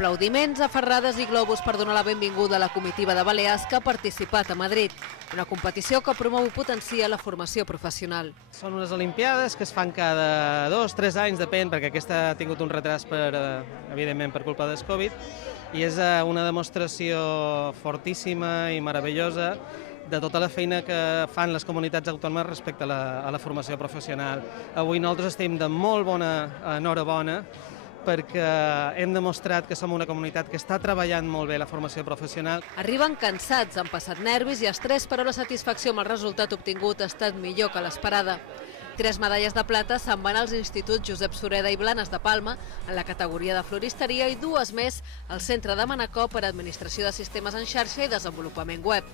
Aplaudiments, aferrades i globus per donar la benvinguda a la comitiva de Balears que ha participat a Madrid, una competició que promou i potencia la formació professional. Són unes Olimpiades que es fan cada 2 o 3 anys, depèn, perquè aquesta ha tingut un retras evidentment per culpa del Covid, i és una demostració fortíssima i meravellosa de tota la feina que fan les comunitats autònomes respecte a la formació professional. Avui nosaltres estem de molt bona enhorabona perquè hem demostrat que som una comunitat que està treballant molt bé la formació professional. Arriben cansats, han passat nervis i estrès, però la satisfacció amb el resultat obtingut ha estat millor que l'esperada. 3 medalles de plata se'n van als instituts Josep Sureda i Blanes de Palma en la categoria de floristeria i 2 més al Centre de Manacor per a Administració de Sistemes en Xarxa i Desenvolupament Web.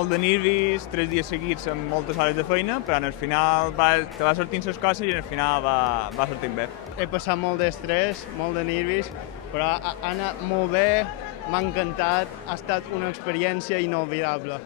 Molt de nervis, 3 dies seguits amb moltes hores de feina, però al final te va sortint les coses i al final va sortint bé. He passat molt d'estrès, molt de nervis, però ha anat molt bé, m'ha encantat, ha estat una experiència inolvidable.